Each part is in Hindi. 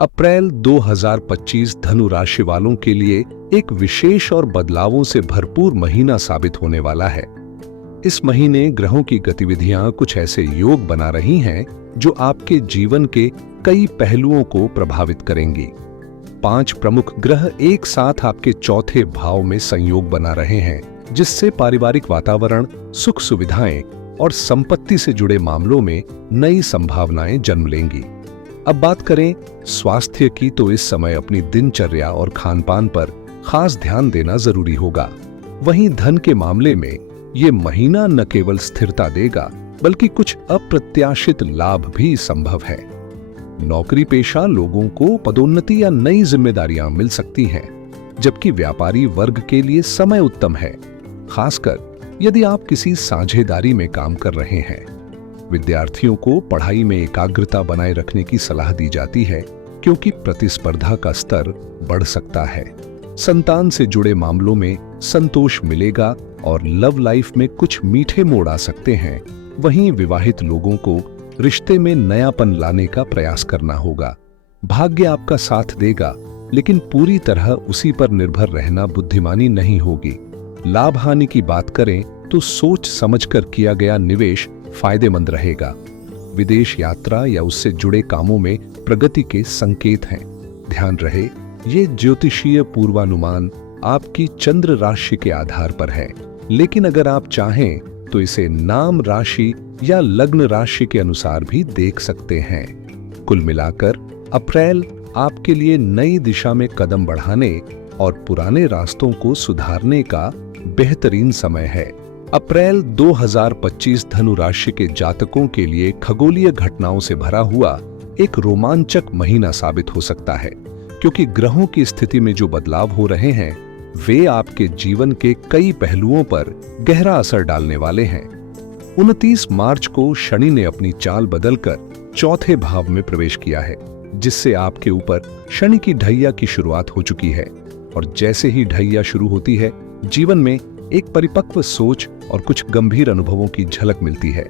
अप्रैल 2025 धनु राशि वालों के लिए एक विशेष और बदलावों से भरपूर महीना साबित होने वाला है। इस महीने ग्रहों की गतिविधियां कुछ ऐसे योग बना रही हैं जो आपके जीवन के कई पहलुओं को प्रभावित करेंगी। 5 प्रमुख ग्रह एक साथ आपके चौथे भाव में संयोग बना रहे हैं, जिससे पारिवारिक वातावरण, सुख सुविधाएं और संपत्ति से जुड़े मामलों में नई संभावनाएं जन्म लेंगी। अब बात करें स्वास्थ्य की, तो इस समय अपनी दिनचर्या और खानपान पर खास ध्यान देना जरूरी होगा। वहीं धन के मामले में ये महीना न केवल स्थिरता देगा, बल्कि कुछ अप्रत्याशित लाभ भी संभव है। नौकरी पेशा लोगों को पदोन्नति या नई जिम्मेदारियां मिल सकती हैं, जबकि व्यापारी वर्ग के लिए समय उत्तम है, खासकर यदि आप किसी साझेदारी में काम कर रहे हैं। विद्यार्थियों को पढ़ाई में एकाग्रता बनाए रखने की सलाह दी जाती है, क्योंकि प्रतिस्पर्धा का स्तर बढ़ सकता है। संतान से जुड़े मामलों में संतोष मिलेगा और लव लाइफ में कुछ मीठे मोड़ आ सकते हैं। वहीं विवाहित लोगों को रिश्ते में नयापन लाने का प्रयास करना होगा। भाग्य आपका साथ देगा, लेकिन पूरी तरह उसी पर निर्भर रहना बुद्धिमानी नहीं होगी। लाभ हानि की बात करें तो सोच समझकर किया गया निवेश फायदेमंद रहेगा। विदेश यात्रा या उससे जुड़े कामों में प्रगति के संकेत हैं। ध्यान रहे, ये ज्योतिषीय पूर्वानुमान आपकी चंद्र राशि के आधार पर है, लेकिन अगर आप चाहें तो इसे नाम राशि या लग्न राशि के अनुसार भी देख सकते हैं। कुल मिलाकर अप्रैल आपके लिए नई दिशा में कदम बढ़ाने और पुराने रास्तों को सुधारने का बेहतरीन समय है। अप्रैल 2025 धनु राशि के जातकों के लिए खगोलीय घटनाओं से भरा हुआ एक रोमांचक महीना साबित हो सकता है, क्योंकि ग्रहों की स्थिति में जो बदलाव हो रहे हैं वे आपके जीवन के कई पहलुओं पर गहरा असर डालने वाले हैं। 29 मार्च को शनि ने अपनी चाल बदलकर चौथे भाव में प्रवेश किया है, जिससे आपके ऊपर शनि की ढैया की शुरुआत हो चुकी है। और जैसे ही ढैया शुरू होती है, जीवन में एक परिपक्व सोच और कुछ गंभीर अनुभवों की झलक मिलती है।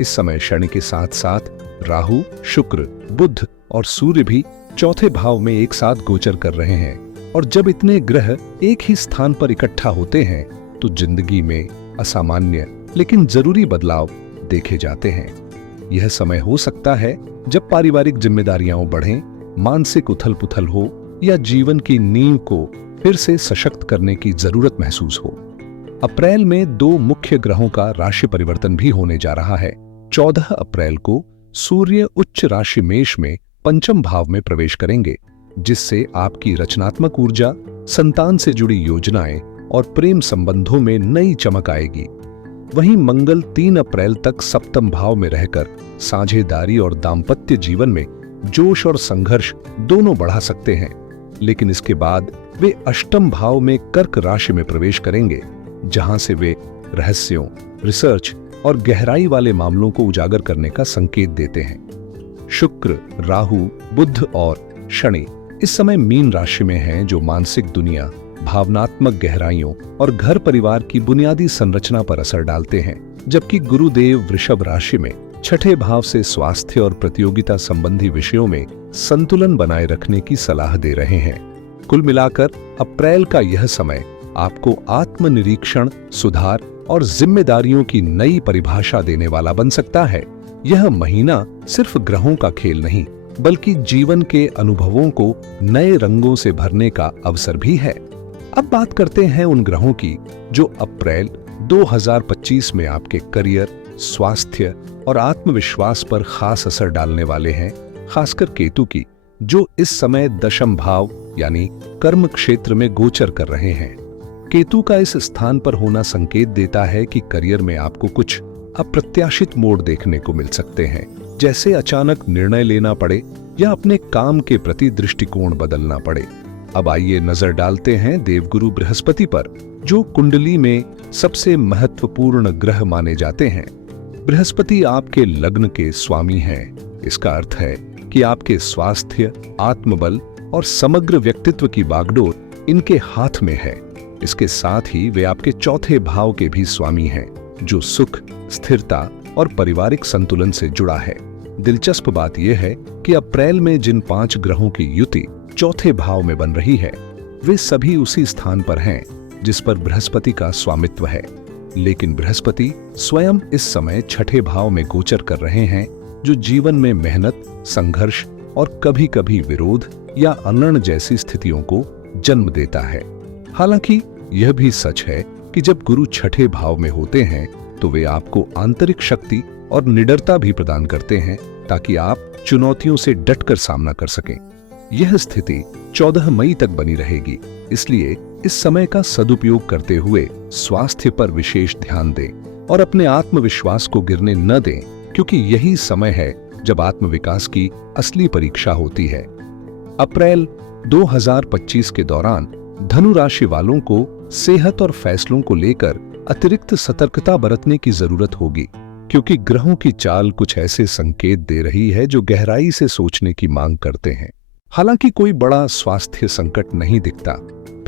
इस समय शनि के साथ साथ राहु, शुक्र, बुध और सूर्य भी चौथे भाव में एक साथ गोचर कर रहे हैं। और जब इतने ग्रह एक ही स्थान पर इकट्ठा होते हैं तो जिंदगी में असामान्य लेकिन जरूरी बदलाव देखे जाते हैं। यह समय हो सकता है जब पारिवारिक जिम्मेदारियां बढ़ें, मानसिक उथल पुथल हो या जीवन की नींव को फिर से सशक्त करने की जरूरत महसूस हो। अप्रैल में 2 मुख्य ग्रहों का राशि परिवर्तन भी होने जा रहा है। 14 अप्रैल को सूर्य उच्च राशि मेष में पंचम भाव में प्रवेश करेंगे, जिससे आपकी रचनात्मक ऊर्जा, संतान से जुड़ी योजनाएं और प्रेम संबंधों में नई चमक आएगी। वहीं मंगल 3 अप्रैल तक सप्तम भाव में रहकर साझेदारी और दाम्पत्य जीवन में जोश और संघर्ष दोनों बढ़ा सकते हैं, लेकिन इसके बाद वे अष्टम भाव में कर्क राशि में प्रवेश करेंगे, जहां से वे रहस्यों, रिसर्च और गहराई वाले मामलों को उजागर करने का संकेत देते हैं। शुक्र, राहु, बुध और शनि इस समय मीन राशि में हैं, जो मानसिक दुनिया, भावनात्मक गहराइयों और घर परिवार की बुनियादी संरचना पर असर डालते हैं, जबकि गुरुदेव वृषभ राशि में छठे भाव से स्वास्थ्य और प्रतियोगिता संबंधी विषयों में संतुलन बनाए रखने की सलाह दे रहे हैं। कुल मिलाकर अप्रैल का यह समय आपको आत्मनिरीक्षण, सुधार और जिम्मेदारियों की नई परिभाषा देने वाला बन सकता है। यह महीना सिर्फ ग्रहों का खेल नहीं, बल्कि जीवन के अनुभवों को नए रंगों से भरने का अवसर भी है। अब बात करते हैं उन ग्रहों की जो अप्रैल 2025 में आपके करियर, स्वास्थ्य और आत्मविश्वास पर खास असर डालने वाले हैं, खासकर केतु की, जो इस समय दशम भाव यानी कर्म क्षेत्र में गोचर कर रहे हैं। केतु का इस स्थान पर होना संकेत देता है कि करियर में आपको कुछ अप्रत्याशित मोड़ देखने को मिल सकते हैं, जैसे अचानक निर्णय लेना पड़े या अपने काम के प्रति दृष्टिकोण बदलना पड़े। अब आइए नजर डालते हैं देवगुरु बृहस्पति पर, जो कुंडली में सबसे महत्वपूर्ण ग्रह माने जाते हैं। बृहस्पति आपके लग्न के स्वामी हैं। इसका अर्थ है कि आपके स्वास्थ्य, आत्मबल और समग्र व्यक्तित्व की बागडोर इनके हाथ में है। इसके साथ ही वे आपके चौथे भाव के भी स्वामी हैं, जो सुख, स्थिरता और पारिवारिक संतुलन से जुड़ा है। दिलचस्प बात यह है कि अप्रैल में जिन 5 ग्रहों की युति चौथे भाव में बन रही है, वे सभी उसी स्थान पर हैं जिस पर बृहस्पति का स्वामित्व है। लेकिन बृहस्पति स्वयं इस समय छठे भाव में गोचर कर रहे हैं, जो जीवन में मेहनत, संघर्ष और कभी-कभी विरोध या अनर्ण जैसी स्थितियों को जन्म देता है। हालांकि यह भी सच है कि जब गुरु छठे भाव में होते हैं तो वे आपको आंतरिक शक्ति और निडरता भी प्रदान करते हैं, ताकि आप चुनौतियों से डटकर सामना कर सकें। यह स्थिति 14 मई तक बनी रहेगी, इसलिए इस समय का सदुपयोग करते हुए स्वास्थ्य पर विशेष ध्यान दें और अपने आत्मविश्वास को गिरने न दें, क्योंकि यही समय है जब आत्मविकास की असली परीक्षा होती है। अप्रैल 2025 के दौरान धनु राशि वालों को सेहत और फैसलों को लेकर अतिरिक्त सतर्कता बरतने की जरूरत होगी, क्योंकि ग्रहों की चाल कुछ ऐसे संकेत दे रही है जो गहराई से सोचने की मांग करते हैं। हालांकि कोई बड़ा स्वास्थ्य संकट नहीं दिखता,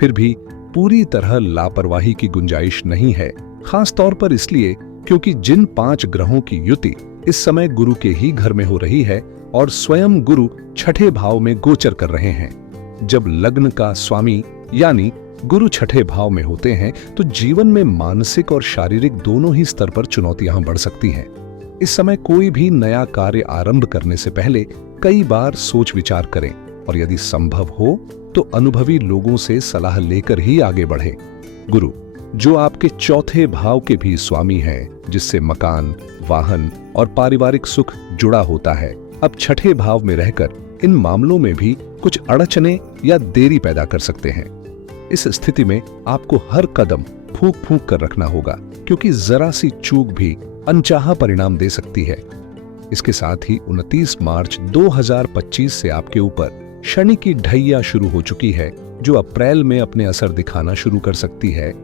फिर भी पूरी तरह लापरवाही की गुंजाइश नहीं है, खास तौर पर इसलिए क्योंकि जिन 5 ग्रहों की युति इस समय गुरु के ही घर में हो रही है और स्वयं गुरु छठे भाव में गोचर कर रहे हैं। जब लग्न का स्वामी यानी गुरु छठे भाव में होते हैं तो जीवन में मानसिक और शारीरिक दोनों ही स्तर पर चुनौतियां बढ़ सकती हैं। इस समय कोई भी नया कार्य आरंभ करने से पहले कई बार सोच विचार करें और यदि संभव हो तो अनुभवी लोगों से सलाह लेकर ही आगे बढ़ें। गुरु, जो आपके चौथे भाव के भी स्वामी हैं, जिससे मकान, वाहन और पारिवारिक सुख जुड़ा होता है, अब छठे भाव में रहकर इन मामलों में भी कुछ अड़चने या देरी पैदा कर सकते हैं। इस स्थिति में आपको हर कदम फूंक फूंक कर रखना होगा, क्योंकि जरा सी चूक भी अनचाहा परिणाम दे सकती है। इसके साथ ही 29 मार्च 2025 से आपके ऊपर शनि की ढैया शुरू हो चुकी है, जो अप्रैल में अपने असर दिखाना शुरू कर सकती है।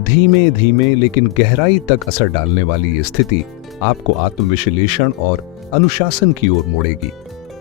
धीमे धीमे लेकिन गहराई तक असर डालने वाली ये स्थिति आपको आत्मविश्लेषण और अनुशासन की ओर मोड़ेगी।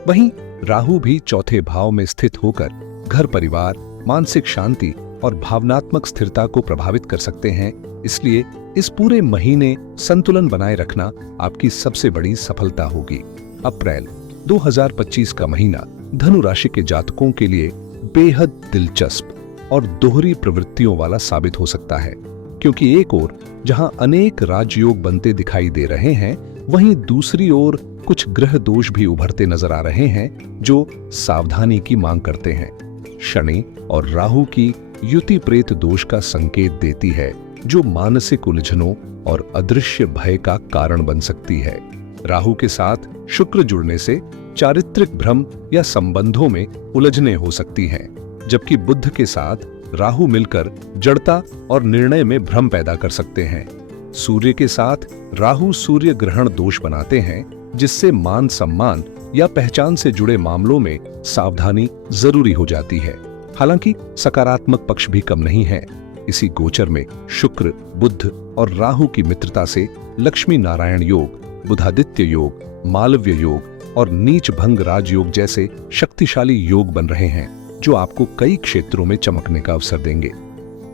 वहीं राहु भी चौथे भाव में स्थित होकर घर परिवार, मानसिक शांति और भावनात्मक स्थिरता को प्रभावित कर सकते हैं। इसलिए इस पूरे महीने संतुलन बनाए रखना आपकी सबसे बड़ी सफलता होगी। अप्रैल 2025 का महीना धनु राशि के जातकों के लिए बेहद दिलचस्प और दोहरी प्रवृत्तियों वाला साबित हो सकता है, क्योंकि एक ओर जहां अनेक राजयोग बनते दिखाई दे रहे हैं, वहीं दूसरी ओर कुछ ग्रह दोष भी उभरते नजर आ रहे हैं जो सावधानी की मांग करते हैं। शनि और राहु की युति प्रेत दोष का संकेत देती है, जो मानसिक उलझनों और अदृश्य भय का कारण बन सकती है। राहु के साथ शुक्र जुड़ने से चारित्रिक भ्रम या संबंधों में उलझने हो सकती हैं, जबकि बुध के साथ राहु मिलकर जड़ता और निर्णय में भ्रम पैदा कर सकते हैं। सूर्य के साथ राहु सूर्य ग्रहण दोष बनाते हैं, जिससे मान सम्मान या पहचान से जुड़े मामलों में सावधानी जरूरी हो जाती है। हालांकि सकारात्मक पक्ष भी कम नहीं है। इसी गोचर में शुक्र, बुध और राहु की मित्रता से लक्ष्मी नारायण योग, बुधादित्य योग, मालव्य योग और नीच भंग राजयोग जैसे शक्तिशाली योग बन रहे हैं, जो आपको कई क्षेत्रों में चमकने का अवसर देंगे।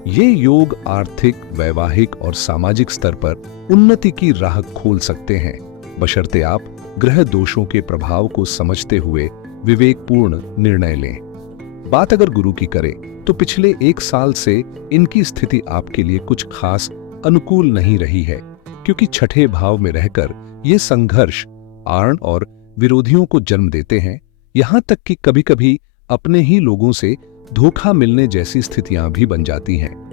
ये योग आर्थिक, वैवाहिक और सामाजिक स्तर पर उन्नति की राह खोल सकते हैं, बशर्ते आप ग्रह दोषों के प्रभाव को समझते हुए विवेकपूर्ण निर्णय लें। बात अगर गुरु की करें तो पिछले 1 साल से इनकी स्थिति आपके लिए कुछ खास अनुकूल नहीं रही है, क्योंकि छठे भाव में रहकर ये संघर्ष, आर्ण और विरोधियों को जन्म देते हैं। यहां तक कि कभी-कभी अपने ही लोगों से धोखा मिलने जैसी स्थितियां भी बन जाती हैं।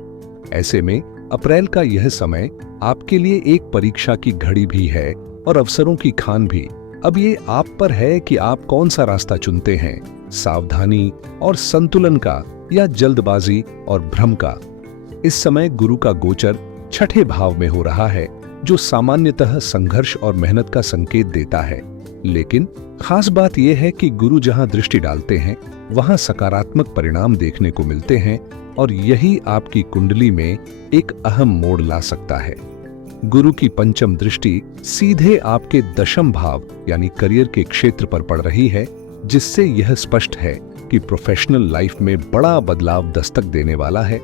ऐसे में अप्रैल का यह समय आपके लिए एक परीक्षा की घड़ी भी है और अवसरों की खान भी। अब ये आप पर है कि आप कौन सा रास्ता चुनते हैं, सावधानी और संतुलन का या जल्दबाजी और भ्रम का। इस समय गुरु का गोचर छठे भाव में हो रहा है, जो सामान्यतः संघर्ष और मेहनत का संकेत देता है। लेकिन खास बात यह है कि गुरु जहां दृष्टि डालते हैं, वहां सकारात्मक परिणाम देखने को मिलते हैं और यही आपकी कुंडली में एक अहम मोड़ ला सकता है। गुरु की पंचम दृष्टि सीधे आपके दशम भाव यानी करियर के क्षेत्र पर पड़ रही है, जिससे यह स्पष्ट है कि प्रोफेशनल लाइफ में बड़ा बदलाव दस्तक देने वाला है।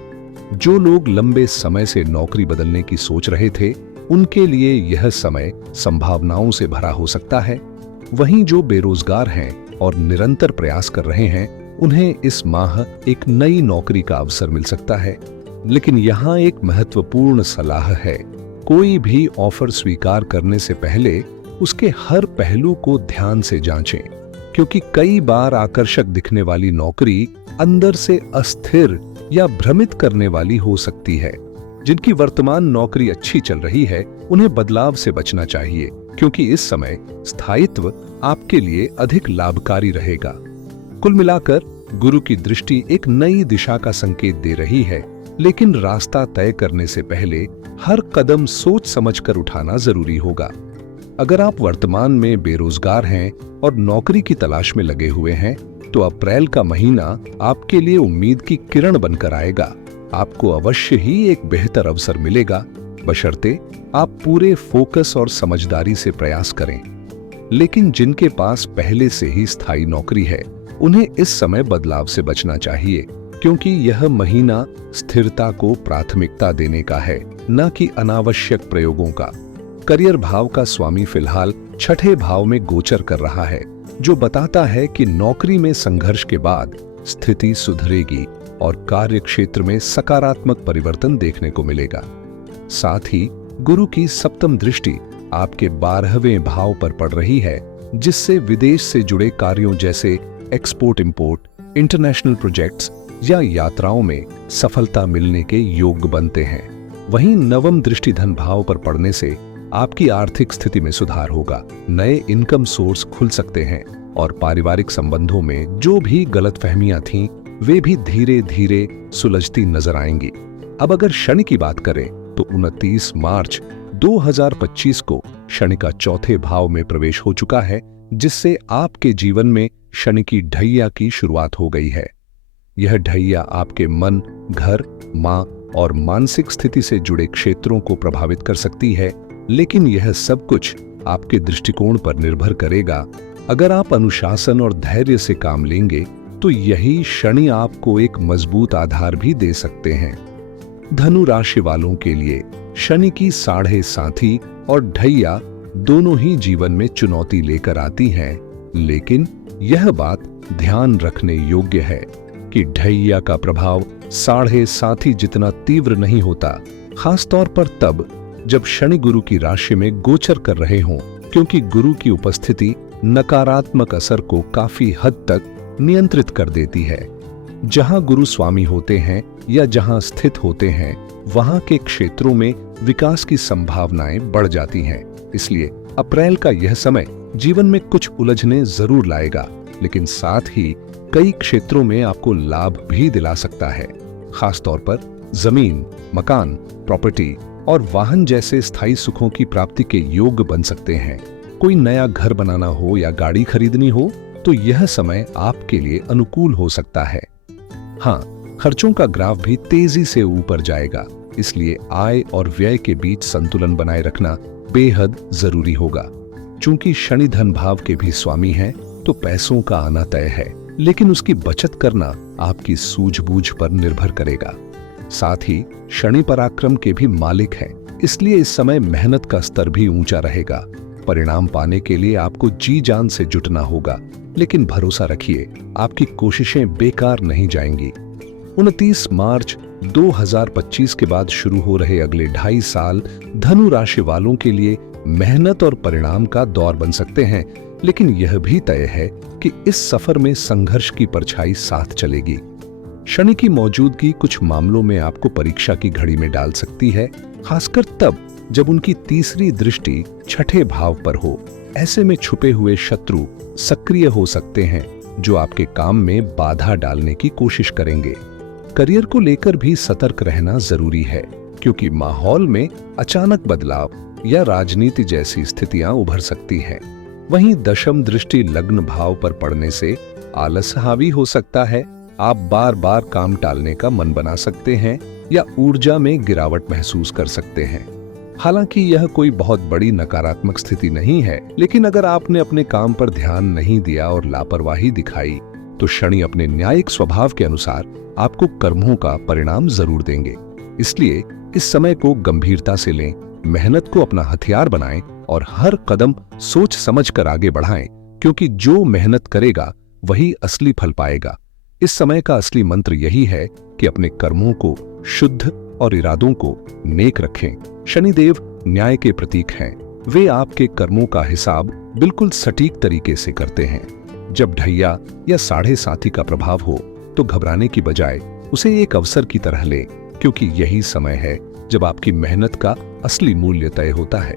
जो लोग लंबे समय से नौकरी बदलने की सोच रहे थे, उनके लिए यह समय संभावनाओं से भरा हो सकता है। वहीं जो बेरोजगार हैं और निरंतर प्रयास कर रहे हैं, उन्हें इस माह एक नई नौकरी का अवसर मिल सकता है। लेकिन यहाँ एक महत्वपूर्ण सलाह है, कोई भी ऑफर स्वीकार करने से पहले उसके हर पहलू को ध्यान से जांचें, क्योंकि कई बार आकर्षक दिखने वाली नौकरी अंदर से अस्थिर या भ्रमित करने वाली हो सकती है। जिनकी वर्तमान नौकरी अच्छी चल रही है, उन्हें बदलाव से बचना चाहिए, क्योंकि इस समय स्थायित्व आपके लिए अधिक लाभकारी रहेगा। कुल मिलाकर गुरु की दृष्टि एक नई दिशा का संकेत दे रही है, लेकिन रास्ता तय करने से पहले हर कदम सोच समझकर उठाना जरूरी होगा। अगर आप वर्तमान में बेरोजगार हैं और नौकरी की तलाश में लगे हुए हैं, तो अप्रैल का महीना आपके लिए उम्मीद की किरण बनकर आएगा। आपको अवश्य ही एक बेहतर अवसर मिलेगा, बशर्ते आप पूरे फोकस और समझदारी से प्रयास करें। लेकिन जिनके पास पहले से ही स्थायी नौकरी है, उन्हें इस समय बदलाव से बचना चाहिए, क्योंकि यह महीना स्थिरता को प्राथमिकता देने का है, न कि अनावश्यक प्रयोगों का। करियर भाव का स्वामी फिलहाल छठे भाव में गोचर कर रहा है, जो बताता है कि नौकरी में संघर्ष के बाद स्थिति सुधरेगी और कार्य क्षेत्र में सकारात्मक परिवर्तन देखने को मिलेगा। साथ ही गुरु की सप्तम दृष्टि आपके 12वें भाव पर पड़ रही है, जिससे विदेश से जुड़े कार्यों जैसे एक्सपोर्ट इंपोर्ट, इंटरनेशनल प्रोजेक्ट्स या यात्राओं में सफलता मिलने के योग बनते हैं। वहीं नवम दृष्टि धन भाव पर पड़ने से आपकी आर्थिक स्थिति में सुधार होगा, नए इनकम सोर्स खुल सकते हैं और पारिवारिक संबंधों में जो भी गलतफहमियां थीं, वे भी धीरे धीरे सुलझती नजर आएंगी। अब अगर शनि की बात करें तो 29 मार्च 2025 को शनि का चौथे भाव में प्रवेश हो चुका है, जिससे आपके जीवन में शनि की ढैया की शुरुआत हो गई है। यह ढैया आपके मन, घर, मां और मानसिक स्थिति से जुड़े क्षेत्रों को प्रभावित कर सकती है, लेकिन यह सब कुछ आपके दृष्टिकोण पर निर्भर करेगा। अगर आप अनुशासन और धैर्य से काम लेंगे, तो यही शनि आपको एक मजबूत आधार भी दे सकते हैं। धनु राशि वालों के लिए शनि की साढ़े साथी और ढैया दोनों ही जीवन में चुनौती लेकर आती हैं, लेकिन यह बात ध्यान रखने योग्य है कि ढैया का प्रभाव साढ़े साथी जितना तीव्र नहीं होता, खासतौर पर तब जब शनि गुरु की राशि में गोचर कर रहे हों, क्योंकि गुरु की उपस्थिति नकारात्मक असर को काफी हद तक नियंत्रित कर देती है। जहां गुरु स्वामी होते हैं या जहां स्थित होते हैं, वहां के क्षेत्रों में विकास की संभावनाएं बढ़ जाती हैं। इसलिए अप्रैल का यह समय जीवन में कुछ उलझने जरूर लाएगा, लेकिन साथ ही कई क्षेत्रों में आपको लाभ भी दिला सकता है। खासतौर पर जमीन, मकान, प्रॉपर्टी और वाहन जैसे स्थायी सुखों की प्राप्ति के योग बन सकते हैं। कोई नया घर बनाना हो या गाड़ी खरीदनी हो, तो यह समय आपके लिए अनुकूल हो सकता है। हाँ, खर्चों का ग्राफ भी तेजी से ऊपर जाएगा, इसलिए आय और व्यय के बीच संतुलन बनाए रखना बेहद जरूरी होगा। चूंकि शनि धन भाव के भी स्वामी हैं, तो पैसों का आना तय है, लेकिन उसकी बचत करना आपकी सूझबूझ पर निर्भर करेगा। साथ ही शनि पराक्रम के भी मालिक हैं, इसलिए इस समय मेहनत का स्तर भी ऊंचा रहेगा। परिणाम पाने के लिए आपको जी जान से जुटना होगा, लेकिन भरोसा रखिए, आपकी कोशिशें बेकार नहीं जाएंगी। 29 मार्च 2025 के बाद शुरू हो रहे अगले 2.5 साल धनु राशि वालों के लिए मेहनत और परिणाम का दौर बन सकते हैं, लेकिन यह भी तय है कि इस सफर में संघर्ष की परछाई साथ चलेगी। शनि की मौजूदगी कुछ मामलों में आपको परीक्षा की घड़ी में डाल सकती है, खासकर तब जब उनकी तीसरी दृष्टि छठे भाव पर हो। ऐसे में छुपे हुए शत्रु सक्रिय हो सकते हैं, जो आपके काम में बाधा डालने की कोशिश करेंगे। करियर को लेकर भी सतर्क रहना जरूरी है, क्योंकि माहौल में अचानक बदलाव या राजनीति जैसी स्थितियां उभर सकती हैं। वहीं दशम दृष्टि लग्न भाव पर पड़ने से आलस हावी हो सकता है। आप बार बार काम टालने का मन बना सकते हैं या ऊर्जा में गिरावट महसूस कर सकते हैं। हालांकि यह कोई बहुत बड़ी नकारात्मक स्थिति नहीं है, लेकिन अगर आपने अपने काम पर ध्यान नहीं दिया और लापरवाही दिखाई, तो शनि अपने न्यायिक स्वभाव के अनुसार आपको कर्मों का परिणाम जरूर देंगे। इसलिए इस समय को गंभीरता से लें, मेहनत को अपना हथियार बनाएं और हर कदम सोच समझ कर आगे बढ़ाएं, क्योंकि जो मेहनत करेगा वही असली फल पाएगा। इस समय का असली मंत्र यही है कि अपने कर्मों को शुद्ध और इरादों को नेक रखें। शनिदेव न्याय के प्रतीक हैं। वे आपके कर्मों का हिसाब बिल्कुल सटीक तरीके से करते हैं। जब ढैया या साढ़े साथी का प्रभाव हो तो घबराने की बजाय उसे एक अवसर की तरह लें, क्योंकि यही समय है जब आपकी मेहनत का असली मूल्य तय होता है।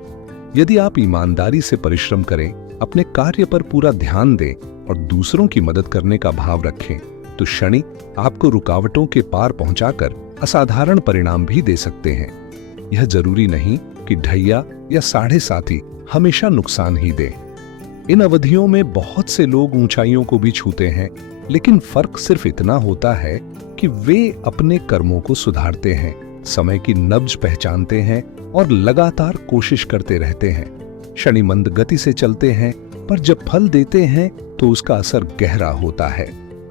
यदि आप ईमानदारी से परिश्रम करें, अपने कार्य पर पूरा ध्यान दें और दूसरों की मदद करने का भाव रखें, तो शनि आपको रुकावटों के पार पहुंचाकर असाधारण परिणाम भी दे सकते हैं। यह जरूरी नहीं कि ढैया या साढ़े साथी हमेशा नुकसान ही दें। इन अवधियों में बहुत से लोग ऊंचाइयों को भी छूते हैं, लेकिन फर्क सिर्फ इतना होता है कि वे अपने कर्मों को सुधारते हैं, समय की नब्ज पहचानते हैं और लगातार कोशिश करते रहते हैं। शनि मंद गति से चलते हैं, पर जब फल देते हैं तो उसका असर गहरा होता है।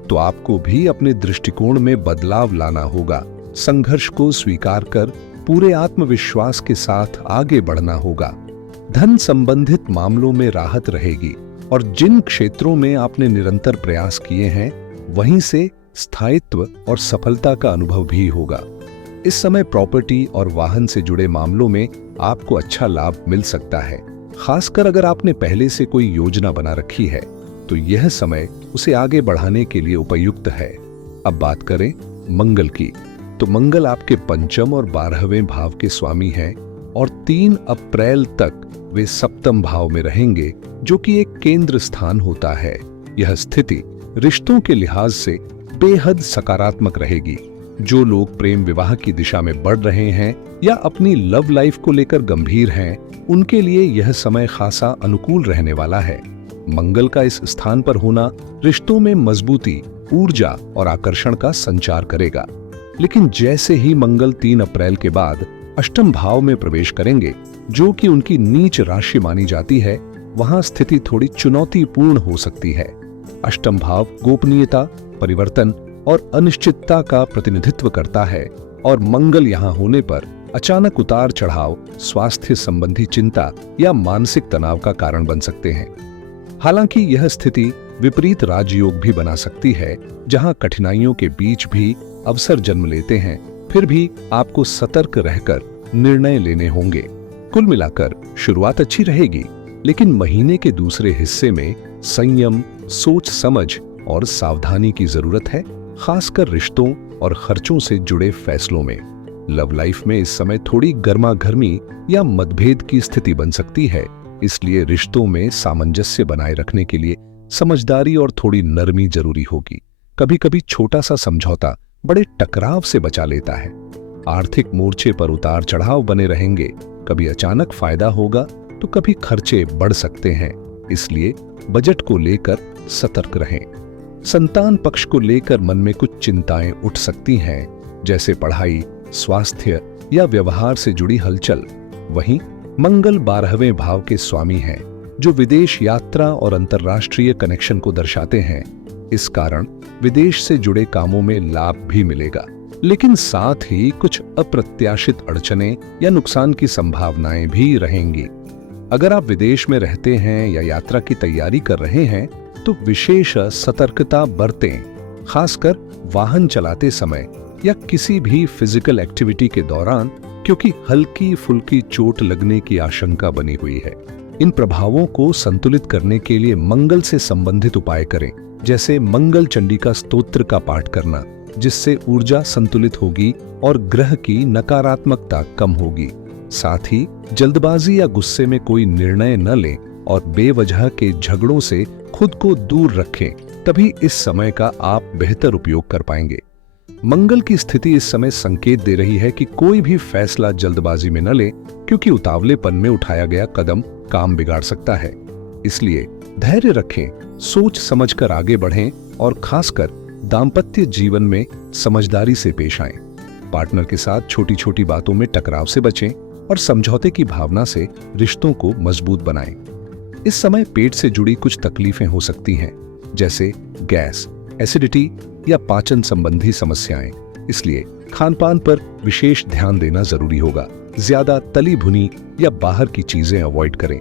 तो आपको भी अपने दृष्टिकोण में बदलाव लाना होगा। संघर्ष को स्वीकार कर पूरे आत्मविश्वास के साथ आगे बढ़ना होगा। धन संबंधित मामलों में राहत रहेगी और जिन क्षेत्रों में आपने निरंतर प्रयास किए हैं वहीं से स्थायित्व और सफलता का अनुभव भी होगा। इस समय प्रॉपर्टी और वाहन से जुड़े मामलों में आपको अच्छा लाभ मिल सकता है। खासकर अगर आपने पहले से कोई योजना बना रखी है तो यह समय उसे आगे बढ़ाने के लिए उपयुक्त है। अब बात करें मंगल की, तो मंगल आपके पंचम और 12वें भाव के स्वामी हैं और 3 अप्रैल तक वे सप्तम भाव में रहेंगे, जो कि एक केंद्र स्थान होता है। यह स्थिति रिश्तों के लिहाज से बेहद सकारात्मक रहेगी। जो लोग प्रेम विवाह की दिशा में बढ़ रहे हैं या अपनी लव लाइफ को लेकर गंभीर हैं, उनके लिए यह समय खासा अनुकूल रहने वाला है। मंगल का इस स्थान पर होना रिश्तों में मजबूती, ऊर्जा और आकर्षण का संचार करेगा। लेकिन जैसे ही मंगल 3 अप्रैल के बाद अष्टम भाव में प्रवेश करेंगे, जो कि उनकी नीच राशि मानी जाती है, वहां स्थिति थोड़ी चुनौतीपूर्ण हो सकती है। अष्टम भाव गोपनीयता, परिवर्तन और अनिश्चितता का प्रतिनिधित्व करता है और मंगल यहां होने पर अचानक उतार चढ़ाव, स्वास्थ्य संबंधी चिंता या मानसिक तनाव का कारण बन सकते हैं। हालांकि यह स्थिति विपरीत राजयोग भी बना सकती है, जहां कठिनाइयों के बीच भी अवसर जन्म लेते हैं। फिर भी आपको सतर्क रहकर निर्णय लेने होंगे। कुल मिलाकर शुरुआत अच्छी रहेगी, लेकिन महीने के दूसरे हिस्से में संयम, सोच समझ और सावधानी की जरूरत है, खासकर रिश्तों और खर्चों से जुड़े फैसलों में। लव लाइफ में इस समय थोड़ी गर्मा गर्मी या मतभेद की स्थिति बन सकती है, इसलिए रिश्तों में सामंजस्य बनाए रखने के लिए समझदारी और थोड़ी नरमी जरूरी होगी। कभी कभी छोटा सा समझौता बड़े टकराव से बचा लेता है। आर्थिक मोर्चे पर उतार चढ़ाव बने रहेंगे, कभी अचानक फायदा होगा तो कभी खर्चे बढ़ सकते हैं, इसलिए बजट को लेकर सतर्क रहें। संतान पक्ष को लेकर मन में कुछ चिंताएं उठ सकती हैं, जैसे पढ़ाई, स्वास्थ्य या व्यवहार से जुड़ी हलचल। वहीं मंगल 12वें भाव के स्वामी हैं, जो विदेश यात्रा और अंतर्राष्ट्रीय कनेक्शन को दर्शाते हैं। इस कारण विदेश से जुड़े कामों में लाभ भी मिलेगा, लेकिन साथ ही कुछ अप्रत्याशित अड़चनें या नुकसान की संभावनाएं भी रहेंगी। अगर आप विदेश में रहते हैं या यात्रा की तैयारी कर रहे हैं तो विशेष सतर्कता बरतें, खासकर वाहन चलाते समय या किसी भी फिजिकल एक्टिविटी के दौरान, क्योंकि हल्की फुल्की चोट लगने की आशंका बनी हुई है। इन प्रभावों को संतुलित करने के लिए मंगल से संबंधित उपाय करें, जैसे मंगल चंडिका स्तोत्र का पाठ करना, जिससे ऊर्जा संतुलित होगी और ग्रह की नकारात्मकता कम होगी। साथ ही जल्दबाजी या गुस्से में कोई निर्णय न लें और बेवजह के झगड़ों से खुद को दूर रखें, तभी इस समय का आप बेहतर उपयोग कर पाएंगे। मंगल की स्थिति इस समय संकेत दे रही है कि कोई भी फैसला जल्दबाजी में न लें, क्योंकि उतावलेपन में उठाया गया कदम काम बिगाड़ सकता है। इसलिए धैर्य रखें, सोच समझकर आगे बढ़ें और खासकर दाम्पत्य जीवन में समझदारी से पेश आएं। पार्टनर के साथ छोटी छोटी बातों में टकराव से बचें और समझौते की भावना से रिश्तों को मजबूत बनाएं। इस समय पेट से जुड़ी कुछ तकलीफें हो सकती हैं, जैसे गैस, एसिडिटी या पाचन संबंधी समस्याएं। इसलिए खानपान पर विशेष ध्यान देना जरूरी होगा। ज्यादा तली भुनी या बाहर की चीजें अवॉइड करें।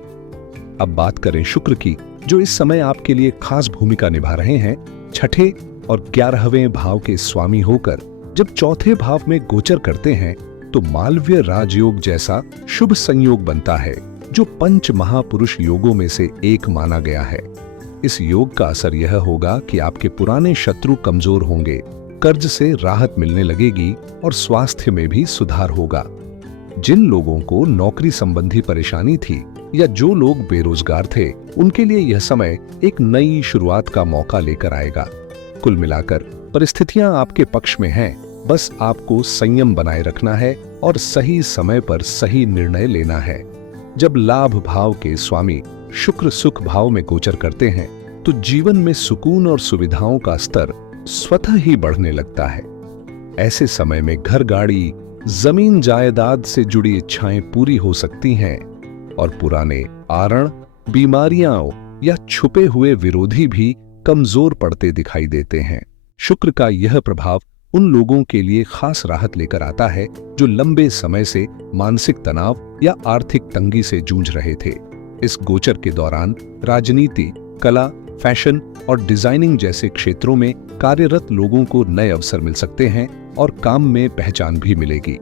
अब बात करें शुक्र की, जो इस समय आपके लिए खास भूमिका निभा रहे हैं, छठे और 11वें भाव के स्वामी होकर जब चौथे भाव में गोचर करते हैं तो मालव्य राजयोग जैसा शुभ संयोग बनता है, जो पंच महापुरुष योगों में से एक माना गया है। इस योग का असर यह होगा कि आपके पुराने शत्रु कमजोर होंगे, कर्ज से राहत मिलने लगेगी और स्वास्थ्य में भी सुधार होगा। जिन लोगों को नौकरी संबंधी परेशानी थी या जो लोग बेरोजगार थे, उनके लिए यह समय एक नई शुरुआत का मौका लेकर आएगा। कुल मिलाकर परिस्थितियां आपके पक्ष में हैं, बस आपको संयम बनाए रखना है और सही समय पर सही निर्णय लेना है। जब लाभ भाव के स्वामी शुक्र सुख भाव में गोचर करते हैं तो जीवन में सुकून और सुविधाओं का स्तर स्वतः ही बढ़ने लगता है। ऐसे समय में घर गाड़ी, जमीन जायदाद से जुड़ी इच्छाएं पूरी हो सकती हैं और पुराने आरण, बीमारियां या छुपे हुए विरोधी भी कमजोर पड़ते दिखाई देते हैं। शुक्र का यह प्रभाव उन लोगों के लिए खास राहत लेकर आता है जो लंबे समय से मानसिक तनाव या आर्थिक तंगी से जूझ रहे थे। इस गोचर के दौरान राजनीति, कला, फैशन और डिजाइनिंग जैसे क्षेत्रों में कार्यरत लोगों को नए अवसर मिल सकते हैं और काम में पहचान भी मिलेगी।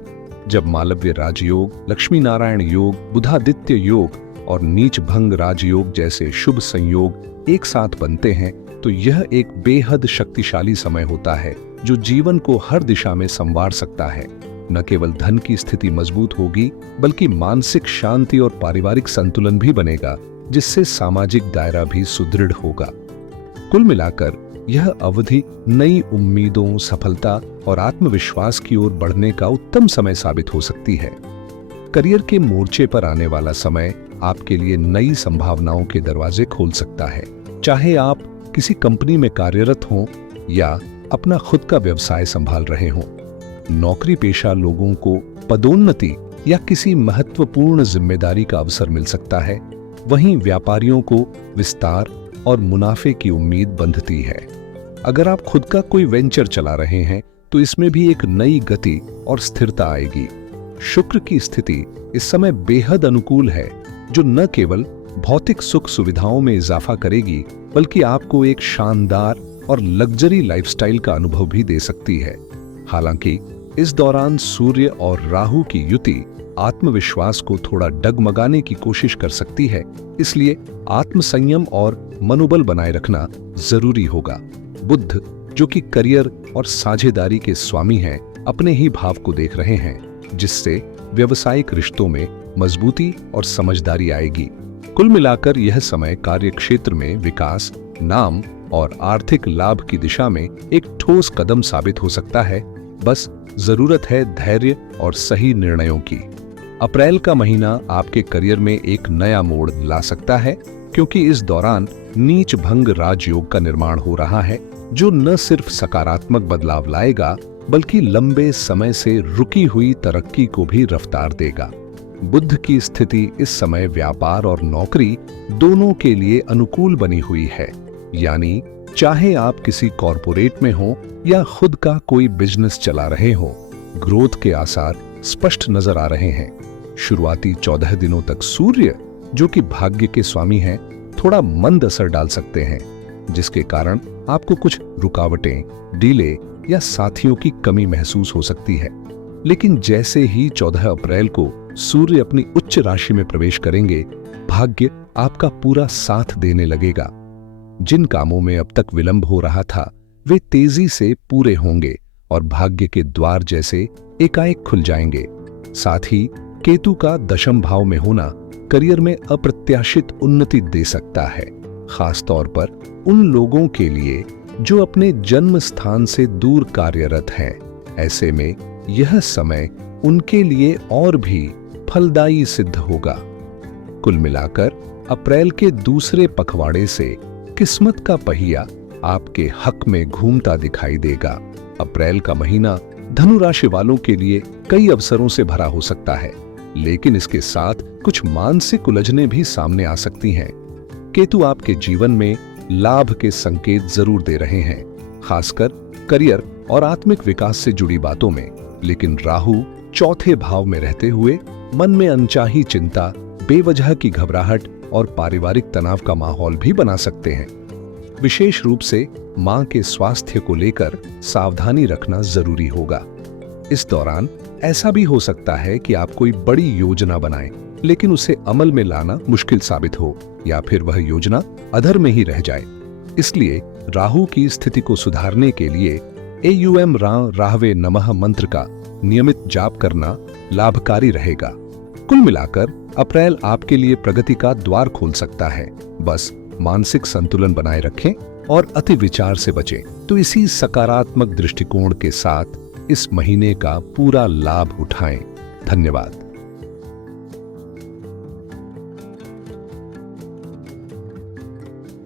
जब मालव्य राजयोग, लक्ष्मी नारायण योग, बुधादित्य योग और नीच भंग राजयोग जैसे शुभ संयोग एक साथ बनते हैं तो यह एक बेहद शक्तिशाली समय होता है जो जीवन को हर दिशा में संवार सकता है। न केवल धन की स्थिति मजबूत होगी बल्कि मानसिक शांति और पारिवारिक संतुलन भी बनेगा, जिससे सामाजिक दायरा भी सुदृढ़ होगा। कुल मिलाकर यह अवधि नई उम्मीदों, सफलता और आत्मविश्वास की ओर बढ़ने का उत्तम समय साबित हो सकती है। करियर के मोर्चे पर आने वाला समय आपके लिए नई संभावनाओं के दरवाजे खोल सकता है। चाहे आप किसी कंपनी में कार्यरत हों या अपना खुद का व्यवसाय संभाल रहे हों, नौकरी पेशा लोगों को पदोन्नति या किसी महत्वपूर्ण जिम्मेदारी का अवसर मिल सकता है। वहीं व्यापारियों को विस्तार और मुनाफे की उम्मीद बंधती है। अगर आप खुद का कोई वेंचर चला रहे हैं तो इसमें भी एक नई गति और स्थिरता आएगी। शुक्र की स्थिति इस समय बेहद अनुकूल है, जो न केवल भौतिक सुख सुविधाओं में इजाफा करेगी बल्कि आपको एक शानदार और लग्जरी लाइफस्टाइल का अनुभव भी दे सकती है। हालांकि इस दौरान सूर्य और राहु की युति आत्मविश्वास को थोड़ा डगमगाने की कोशिश कर सकती है, इसलिए आत्मसंयम और मनोबल बनाए रखना जरूरी होगा। बुध, जो कि करियर और साझेदारी के स्वामी हैं, अपने ही भाव को देख रहे हैं, जिससे व्यावसायिक रिश्तों में मजबूती और समझदारी आएगी। कुल मिलाकर यह समय कार्यक्षेत्र में विकास, नाम और आर्थिक लाभ की दिशा में एक ठोस कदम साबित हो सकता है। बस जरूरत है धैर्य और सही निर्णयों की। अप्रैल का महीना आपके करियर में एक नया मोड़ ला सकता है, क्योंकि इस दौरान नीच भंग राजयोग का निर्माण हो रहा है, जो न सिर्फ सकारात्मक बदलाव लाएगा बल्कि लंबे समय से रुकी हुई तरक्की को भी रफ्तार देगा। बुध की स्थिति इस समय व्यापार और नौकरी दोनों के लिए अनुकूल बनी हुई है, यानी चाहे आप किसी कॉरपोरेट में हो या खुद का कोई बिजनेस चला रहे हो, ग्रोथ के आसार स्पष्ट नजर आ रहे हैं। शुरुआती 14 दिनों तक सूर्य, जो कि भाग्य के स्वामी हैं, थोड़ा मंद असर डाल सकते हैं, जिसके कारण आपको कुछ रुकावटें, डीले या साथियों की कमी महसूस हो सकती है। लेकिन जैसे ही 14 अप्रैल को सूर्य अपनी उच्च राशि में प्रवेश करेंगे, भाग्य आपका पूरा साथ देने लगेगा। जिन कामों में अब तक विलंब हो रहा था, वे तेजी से पूरे होंगे और भाग्य के द्वार जैसे एकाएक खुल जाएंगे। साथ ही केतु का दशम भाव में होना करियर में अप्रत्याशित उन्नति दे सकता है, खास तौर पर उन लोगों के लिए जो अपने जन्म स्थान से दूर कार्यरत हैं। ऐसे में यह समय उनके लिए और भी फलदायी सिद्ध होगा। कुल मिलाकर अप्रैल के दूसरे पखवाड़े से किस्मत का पहिया आपके हक में घूमता दिखाई देगा। अप्रैल का महीना धनु राशि वालों के लिए कई अवसरों से भरा हो सकता है, लेकिन इसके साथ कुछ मानसिक उलझनें भी सामने आ सकती हैं। केतु आपके जीवन में लाभ के संकेत जरूर दे रहे हैं, खासकर करियर और आत्मिक विकास से जुड़ी बातों में, लेकिन राहु चौथे भाव में रहते हुए मन में अनचाही चिंता, बेवजह की घबराहट और पारिवारिक तनाव का माहौल भी बना सकते हैं। विशेष रूप से मां के स्वास्थ्य को लेकर सावधानी रखना जरूरी होगा। इस दौरान ऐसा भी हो सकता है कि आप कोई बड़ी योजना बनाएं, लेकिन उसे अमल में लाना मुश्किल साबित हो या फिर वह योजना अधर में ही रह जाए। इसलिए राहु की स्थिति को सुधारने के लिए AUM राहवे नमः मंत्र का नियमित जाप करना लाभकारी रहेगा। कुल मिलाकर अप्रैल आपके लिए प्रगति का द्वार खोल सकता है। बस मानसिक संतुलन बनाए रखें और अति विचार से बचें। तो इसी सकारात्मक दृष्टिकोण के साथ इस महीने का पूरा लाभ उठाएं। धन्यवाद।